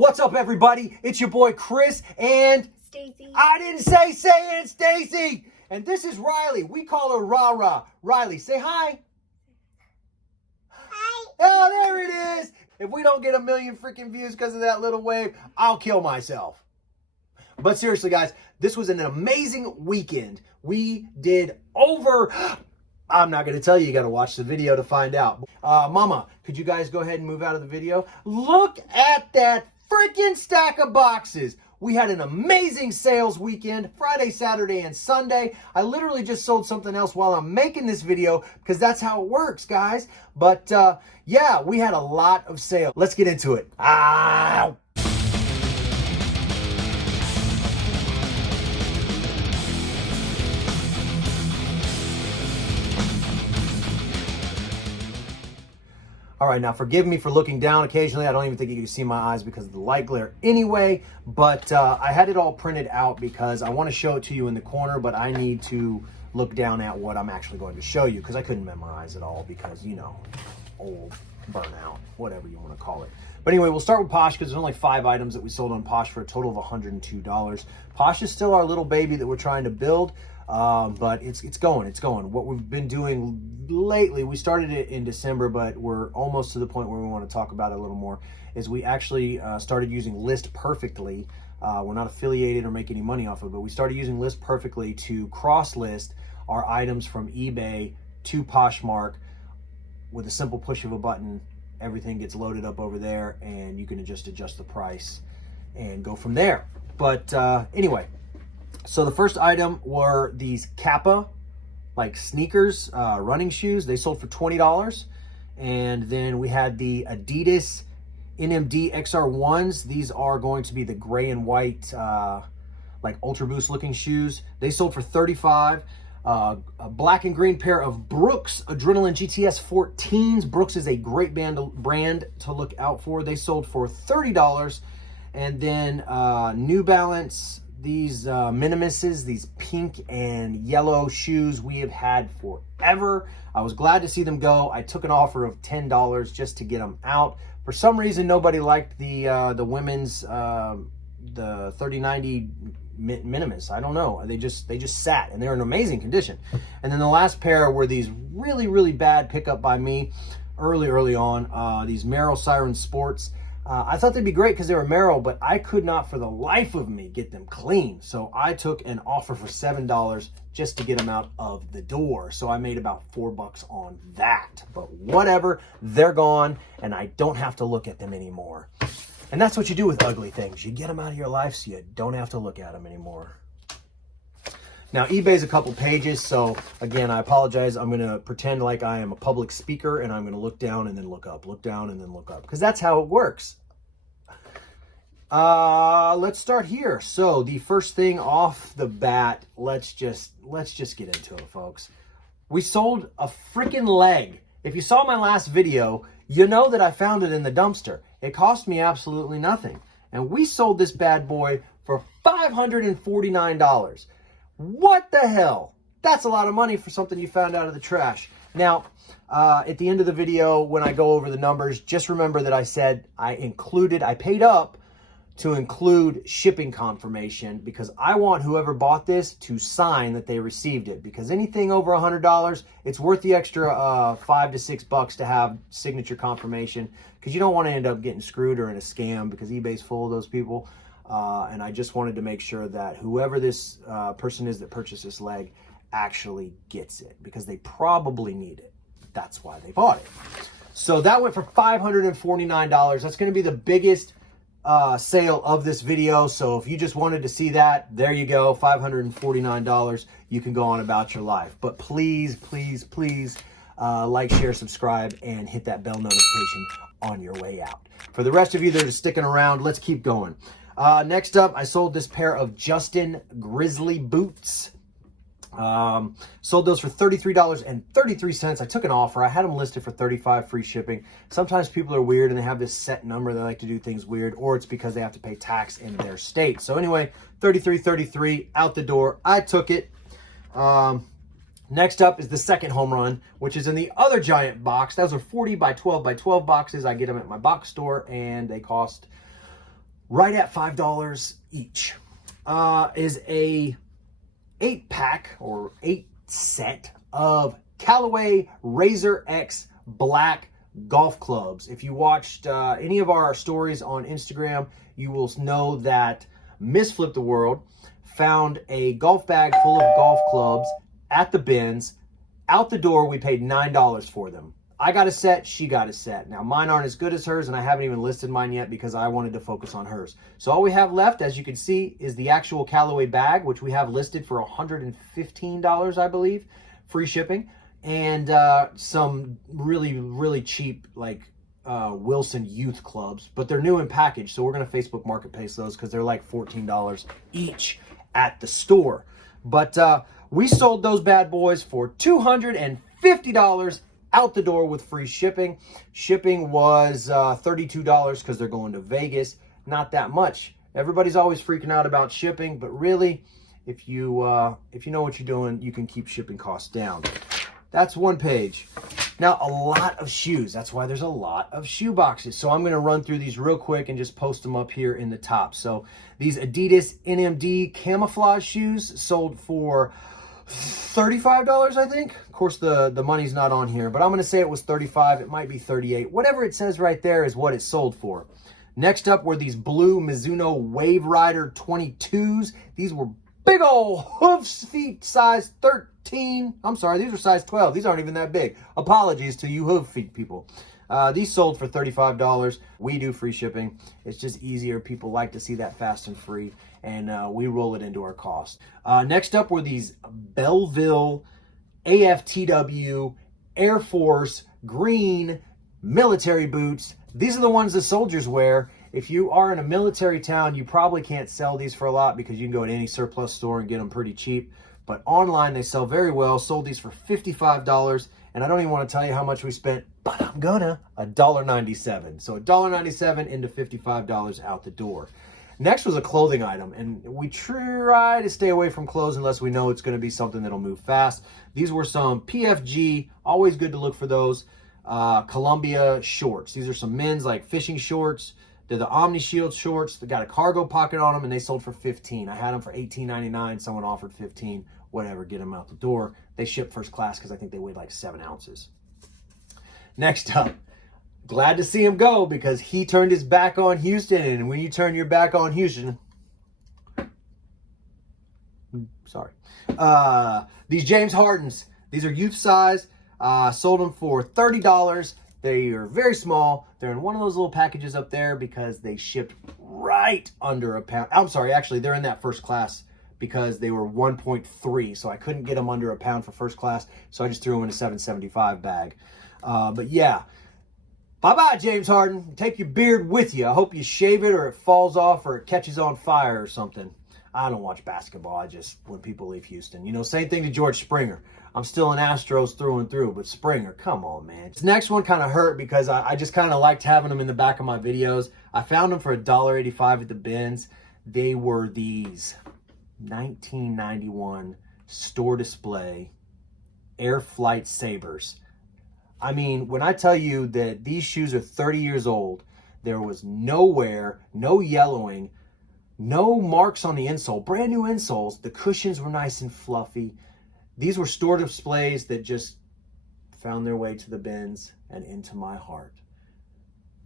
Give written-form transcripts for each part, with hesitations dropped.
What's up, everybody? It's your boy Chris and Stacy. I didn't say it, Stacy. And this is Riley. We call her Rah-Rah. Riley, say hi. Hi. Oh, there it is. If we don't get 1 million freaking views because of that little wave, I'll kill myself. But seriously, guys, this was an amazing weekend. We did over... I'm not going to tell you. You got to watch the video to find out. Mama, could you guys go ahead and move out of the video? Look at that freaking stack of boxes. We had an amazing sales weekend, Friday, Saturday, and Sunday. I literally just sold something else while I'm making this video because that's how it works, guys. But yeah, we had a lot of sales. Let's get into it. Ow! All right, now forgive me for looking down occasionally. I don't even think you can see my eyes because of the light glare anyway, but I had it all printed out because I want to show it to you in the corner, but I need to look down at what I'm actually going to show you because I couldn't memorize it all because, you know, old, burnout, whatever you want to call it. But anyway, we'll start with Posh because there's only 5 items that we sold on Posh for a total of $102. Posh is still our little baby that we're trying to build. But it's going. What we've been doing lately, we started it in December, but we're almost to the point where we want to talk about it a little more, is we actually started using List Perfectly. We're not affiliated or make any money off of it, but we started using List Perfectly to cross-list our items from eBay to Poshmark with a simple push of a button. Everything gets loaded up over there, and you can adjust the price and go from there. But anyway, so the first item were these Kappa, like sneakers, running shoes. They sold for $20. And then we had the Adidas NMD XR1s. These are going to be the gray and white, like Ultra Boost looking shoes. They sold for $35. A black and green pair of Brooks Adrenaline GTS 14s. Brooks is a great brand to look out for. They sold for $30. And then New Balance, these Minimuses, these pink and yellow shoes we have had forever. I was glad to see them go. I took an offer of $10 just to get them out. For some reason, nobody liked the women's the 3090 Minimus. I don't know. They just sat, and they're in amazing condition. And then the last pair were these really bad pickup by me early on. These Merrell Siren Sports. I thought they'd be great because they were Merrell, but I could not for the life of me get them clean. So I took an offer for $7 just to get them out of the door. So I made about $4 on that. But whatever, they're gone, and I don't have to look at them anymore. And that's what you do with ugly things. You get them out of your life so you don't have to look at them anymore. Now, eBay's a couple pages, so again, I apologize. I'm going to pretend like I am a public speaker, and I'm going to look down and then look up, look down and then look up, because that's how it works. Let's start here. So the first thing off the bat, let's just get into it, folks. We sold a freaking leg. If you saw my last video, you know that I found it in the dumpster. It cost me absolutely nothing. And we sold this bad boy for $549. What the hell? That's a lot of money for something you found out of the trash. Now, at the end of the video, when I go over the numbers, just remember that I said I paid up to include shipping confirmation because I want whoever bought this to sign that they received it, because anything over $100, it's worth the extra $5 to $6 to have signature confirmation, because you don't want to end up getting screwed or in a scam, because eBay's full of those people. And I just wanted to make sure that whoever this person is that purchased this leg actually gets it, because they probably need it. That's why they bought it. So that went for $549. That's going to be the biggest sale of this video. So if you just wanted to see that, there you go, $549. You can go on about your life. But please like, share, subscribe, and hit that bell notification on your way out. For the rest of you that are sticking around, let's keep going. Next up, I sold this pair of Justin Grizzly boots. Sold those for $33.33. I took an offer. I had them listed for $35, free shipping. Sometimes people are weird and they have this set number. They like to do things weird, or it's because they have to pay tax in their state. So anyway, $33.33 out the door. I took it. Next up is the second home run, which is in the other giant box. Those are 40 by 12 by 12 boxes. I get them at my box store, and they cost right at $5 each. Is a 8-pack or 8 set of Callaway Razor X black golf clubs. If you watched any of our stories on Instagram, you will know that Miss Flip the World found a golf bag full of golf clubs at the bins. Out the door, we paid $9 for them. I got a set, she got a set. Now, mine aren't as good as hers, and I haven't even listed mine yet because I wanted to focus on hers. So all we have left, as you can see, is the actual Callaway bag, which we have listed for $115, I believe, free shipping, and some really, really cheap, like, Wilson youth clubs, but they're new in package, so we're going to Facebook Marketplace those because they're like $14 each at the store. But we sold those bad boys for $250 out the door with free shipping. Shipping was $32 because they're going to Vegas. Not that much. Everybody's always freaking out about shipping, but really, if you know what you're doing, you can keep shipping costs down. That's one page. Now, a lot of shoes. That's why there's a lot of shoe boxes. So I'm going to run through these real quick and just post them up here in the top. So these Adidas NMD camouflage shoes sold for $35, I think. Of course, the money's not on here, but I'm going to say it was $35. It might be $38. Whatever it says right there is what it sold for. Next up were these blue Mizuno Wave Rider 22s. These were big old hoofs, feet size 13. I'm sorry, these are size 12. These aren't even that big. Apologies to you hoof feet people. These sold for $35. We do free shipping. It's just easier. People like to see that fast and free, and we roll it into our cost. Next up were these Belleville AFTW Air Force green military boots. These are the ones the soldiers wear. If you are in a military town, you probably can't sell these for a lot because you can go to any surplus store and get them pretty cheap. But online, they sell very well. Sold these for $55. And I don't even want to tell you how much we spent, but I'm gonna. $1.97. So $1.97 into $55 out the door. Next was a clothing item. And we try to stay away from clothes unless we know it's going to be something that'll move fast. These were some PFG. Always good to look for those. Columbia shorts. These are some men's like fishing shorts. They're the Omni Shield shorts. They got a cargo pocket on them, and they sold for $15. I had them for $18.99. Someone offered $15. Whatever, get them out the door. They ship first class because I think they weighed like 7 ounces. Next up, glad to see him go because he turned his back on Houston. And when you turn your back on Houston, sorry. These James Hardens. These are youth size. Sold them for $30. They are very small. They're in one of those little packages up there because they shipped right under a pound. I'm sorry, actually, they're in that first class because they were 1.3, so I couldn't get them under a pound for first class, so I just threw them in a 775 bag. But yeah, bye-bye, James Harden. Take your beard with you. I hope you shave it or it falls off or it catches on fire or something. I don't watch basketball. I just, when people leave Houston. You know, same thing to George Springer. I'm still an Astros through and through, but Springer, come on, man. This next one kind of hurt because I just kind of liked having them in the back of my videos. I found them for $1.85 at the bins. They were these 1991 store display Air Flight Sabres. I mean, when I tell you that these shoes are 30 years old, there was no wear, no yellowing, no marks on the insole, brand new insoles. The cushions were nice and fluffy. These were store displays that just found their way to the bins and into my heart.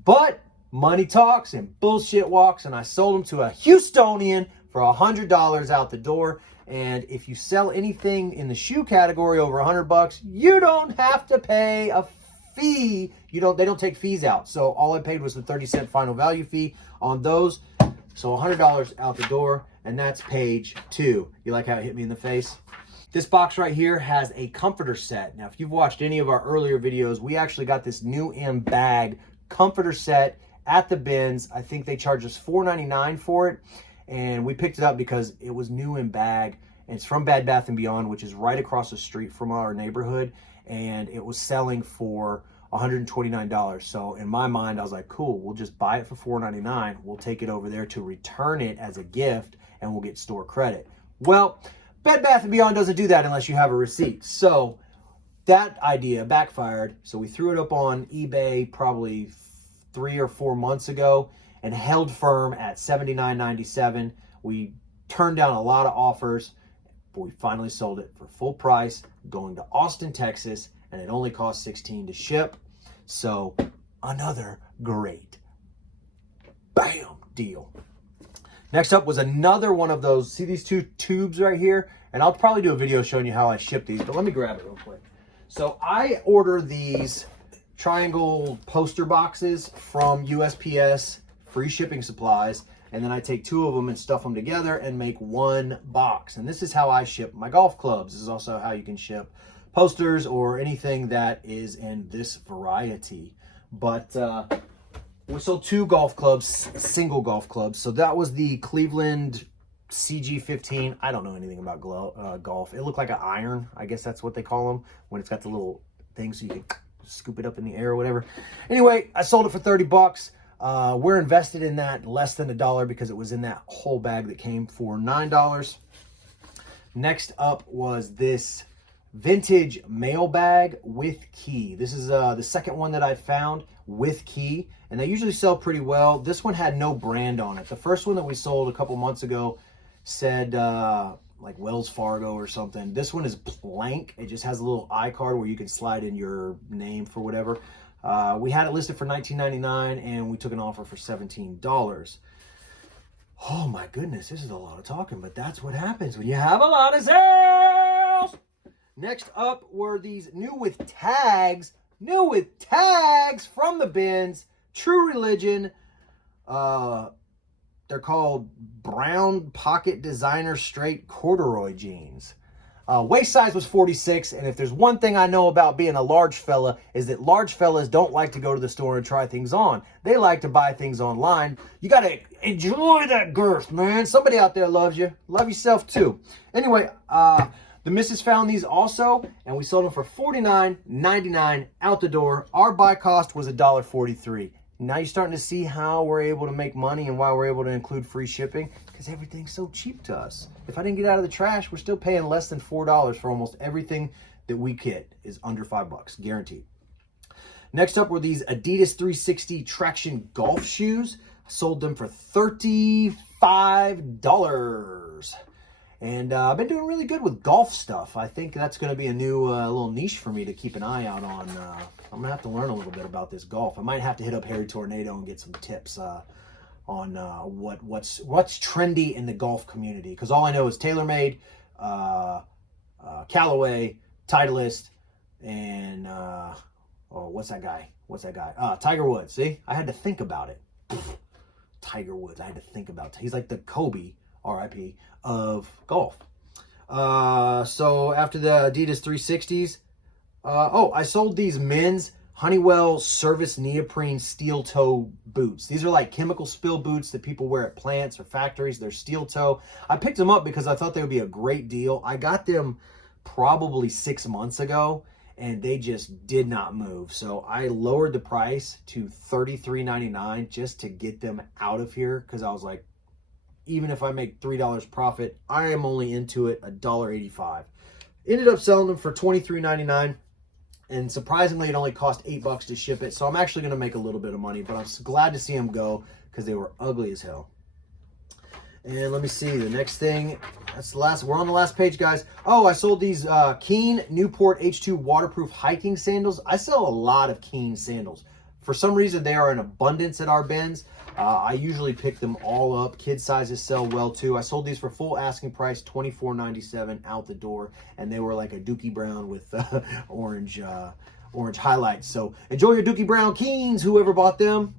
But money talks and bullshit walks, and I sold them to a Houstonian for $100 out the door. And if you sell anything in the shoe category over $100, you don't have to pay a fee. They don't take fees out. So all I paid was the 30-cent final value fee on those. So $100 out the door, and that's page 2. You like how it hit me in the face? This box right here has a comforter set. Now, if you've watched any of our earlier videos, we actually got this new M bag comforter set at the bins. I think they charged us $4.99 for it, and we picked it up because it was new in bag, and it's from Bed Bath & Beyond, which is right across the street from our neighborhood, and it was selling for $129. So in my mind, I was like, cool, we'll just buy it for $4.99. We'll take it over there to return it as a gift, and we'll get store credit. Well, Bed Bath & Beyond doesn't do that unless you have a receipt. So that idea backfired. So we threw it up on eBay probably 3 or 4 months ago, and held firm at $79.97. We turned down a lot of offers, but we finally sold it for full price, going to Austin, Texas, and it only cost $16 to ship. So another great bam deal. Next up was another one of those, see these two tubes right here? And I'll probably do a video showing you how I ship these, but let me grab it real quick. So I order these triangle poster boxes from USPS, free shipping supplies, and then I take two of them and stuff them together and make one box. And this is how I ship my golf clubs. This is also how you can ship posters or anything that is in this variety. But we sold two golf clubs, single golf clubs. So that was the Cleveland CG15. I don't know anything about golf. It looked like an iron. I guess that's what they call them when it's got the little thing so you can scoop it up in the air or whatever. Anyway, I sold it for 30 bucks. We're invested in that less than $1 because it was in that whole bag that came for $9. Next up was this vintage mail bag with key. This is the second one that I found with key, and they usually sell pretty well. This one had no brand on it. The first one that we sold a couple months ago said like Wells Fargo or something. This one is blank. It just has a little iCard where you can slide in your name for whatever. We had it listed for $19.99 and we took an offer for $17. Oh my goodness, this is a lot of talking, but that's what happens when you have a lot of sales. Next up were these new with tags from the bins, True Religion. They're called brown pocket designer straight corduroy jeans. Waist size was 46, and if there's one thing I know about being a large fella is that large fellas don't like to go to the store and try things on. They like to buy things online. You got to enjoy that girth, man. Somebody out there loves you. Love yourself too. Anyway, the missus found these also, and we sold them for $49.99 out the door. Our buy cost was $1.43. Now you're starting to see how we're able to make money and why we're able to include free shipping, because everything's so cheap to us. If I didn't get out of the trash, we're still paying less than $4 for almost everything that we get is under $5, guaranteed. Next up were these Adidas 360 traction golf shoes. I sold them for $35. And I've been doing really good with golf stuff. I think that's going to be a new little niche for me to keep an eye out on. I'm going to have to learn a little bit about this golf. I might have to hit up Harry Tornado and get some tips on what's trendy in the golf community. Because all I know is TaylorMade, Callaway, Titleist, and what's that guy? Tiger Woods. See? I had to think about it. Tiger Woods. I had to think about it. He's like the Kobe, RIP, of golf. So after the Adidas 360s, I sold these men's Honeywell service neoprene steel toe boots. These are like chemical spill boots that people wear at plants or factories. They're steel toe. I picked them up because I thought they would be a great deal. I got them probably 6 months ago and they just did not move. So I lowered the price to $33.99 just to get them out of here, because I was like, even if I make $3 profit, I am only into it $1.85. Ended up selling them for $23.99, and surprisingly, it only cost $8 to ship it. So I'm actually going to make a little bit of money, but I'm glad to see them go because they were ugly as hell. And let me see the next thing. That's the last. We're on the last page, guys. Oh, I sold these Keen Newport H2 waterproof hiking sandals. I sell a lot of Keen sandals. For some reason, they are in abundance at our bins. I usually pick them all up. Kid sizes sell well too. I sold these for full asking price, $24.97 out the door, and they were like a Dookie Brown with orange highlights. So enjoy your Dookie Brown Keens, whoever bought them.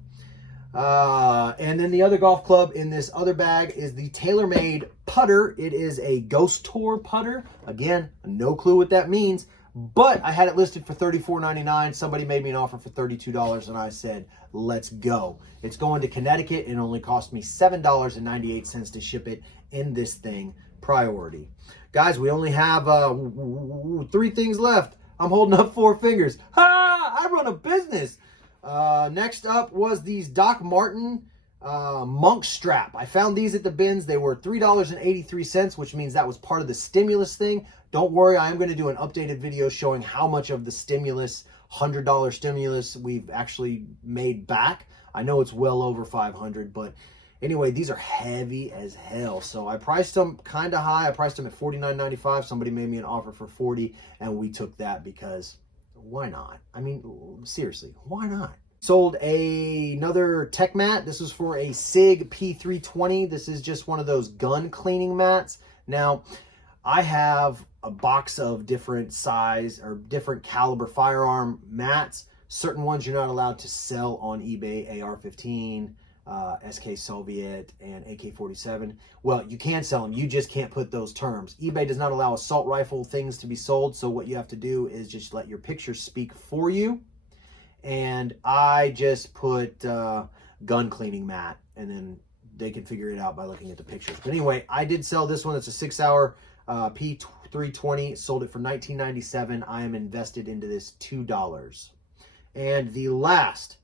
And then the other golf club in this other bag is the TaylorMade putter. It is a Ghost Tour putter. Again, no clue what that means, but I had it listed for $34.99. Somebody made me an offer for $32, and I said, let's go. It's going to Connecticut, and it only cost me $7.98 to ship it in this thing, priority. Guys, we only have 3 things left. I'm holding up 4 fingers. Ha! I run a business. Next up was these Doc Martin monk strap. I found these at the bins. They were $3.83, which means that was part of the stimulus thing. Don't worry, I am going to do an updated video showing how much of the stimulus, $100 stimulus, we've actually made back. I know it's well over 500, but anyway, these are heavy as hell. So I priced them kind of high. I priced them at $49.95. Somebody made me an offer for $40, and we took that because why not? I mean, seriously, why not? Sold another tech mat. This was for a SIG P320. This is just one of those gun cleaning mats. Now, I have a box of different size or different caliber firearm mats. Certain ones you're not allowed to sell on eBay, AR-15, SK Soviet, and AK-47. Well, you can sell them. You just can't put those terms. eBay does not allow assault rifle things to be sold. So what you have to do is just let your pictures speak for you. And I just put gun cleaning mat, and then they can figure it out by looking at the pictures. But anyway, I did sell this one. It's a 6-hour P320. Sold it for $19.97. I am invested into this $2. And the last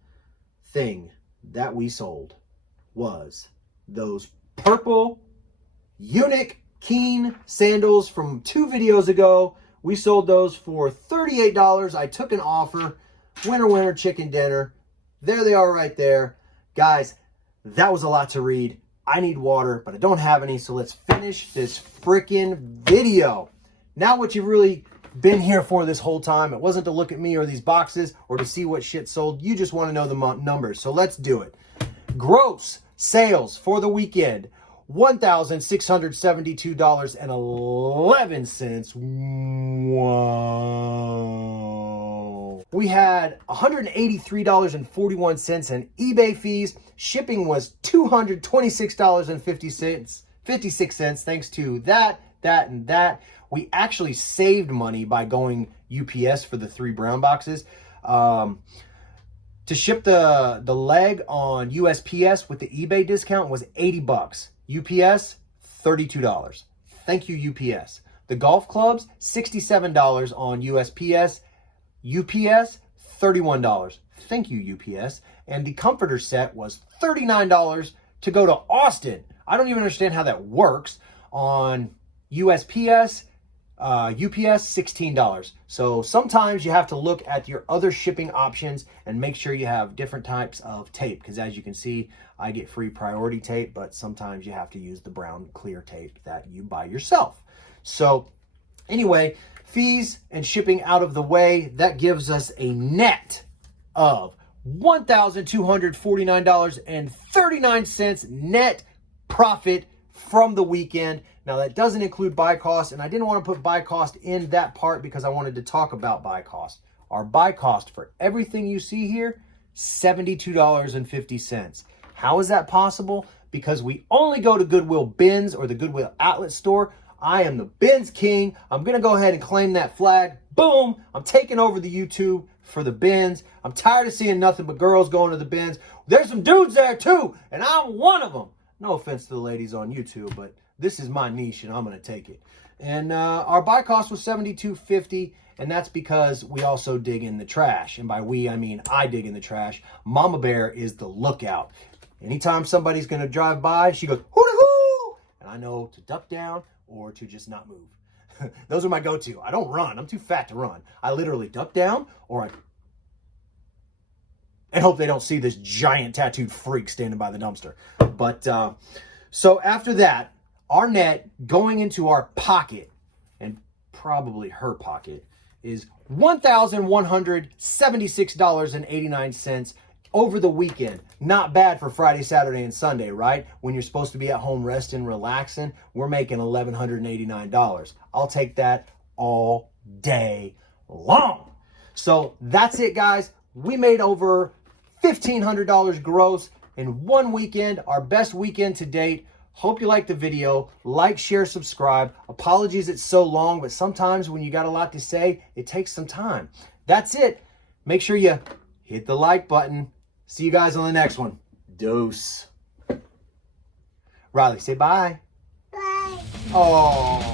thing that we sold was those purple Unique Keen sandals from 2 videos ago. We sold those for $38. I took an offer. Winner, winner, chicken dinner. There they are right there. Guys, that was a lot to read. I need water, but I don't have any, so let's finish this freaking video. Now what you've really been here for this whole time, it wasn't to look at me or these boxes or to see what shit sold. You just want to know the numbers, so let's do it. Gross sales for the weekend, $1,672.11. Wow. We had $183.41 in eBay fees. Shipping was $226.56. Thanks to that, and that. We actually saved money by going UPS for the 3 brown boxes. To ship the leg on USPS with the eBay discount was $80. UPS, $32. Thank you, UPS. The golf clubs, $67 on USPS. UPS, $31. Thank you, UPS. And the comforter set was $39 to go to Austin. I don't even understand how that works. On USPS, UPS, $16. So sometimes you have to look at your other shipping options and make sure you have different types of tape. Because as you can see, I get free priority tape, but sometimes you have to use the brown clear tape that you buy yourself. So anyway, fees and shipping out of the way, that gives us a net of $1,249.39 net profit from the weekend. Now that doesn't include buy cost, and I didn't want to put buy cost in that part because I wanted to talk about buy cost. Our buy cost for everything you see here, $72.50. How is that possible? Because we only go to Goodwill Bins or the Goodwill Outlet store. I am the Bins King. I'm going to go ahead and claim that flag. Boom! I'm taking over the YouTube for the bins. I'm tired of seeing nothing but girls going to the bins. There's some dudes there too, and I'm one of them. No offense to the ladies on YouTube, but this is my niche and I'm going to take it. And our buy cost was $72.50, and that's because we also dig in the trash. And by we, I mean I dig in the trash. Mama Bear is the lookout. Anytime somebody's going to drive by, she goes, hoo-hoo! And I know to duck down or to just not move. Those are my go-to. I don't run. I'm too fat to run. I literally duck down or and hope they don't see this giant tattooed freak standing by the dumpster. But so after that, our net going into our pocket, and probably her pocket, is $1,176.89 over the weekend. Not bad for Friday, Saturday, and Sunday, right? When you're supposed to be at home resting, relaxing, we're making $1,189. I'll take that all day long. So that's it, guys. We made over $1,500 gross in one weekend, our best weekend to date. Hope you liked the video. Like, share, subscribe. Apologies it's so long, but sometimes when you got a lot to say, it takes some time. That's it. Make sure you hit the like button. See you guys on the next one. Dose. Riley, say bye. Bye. Oh.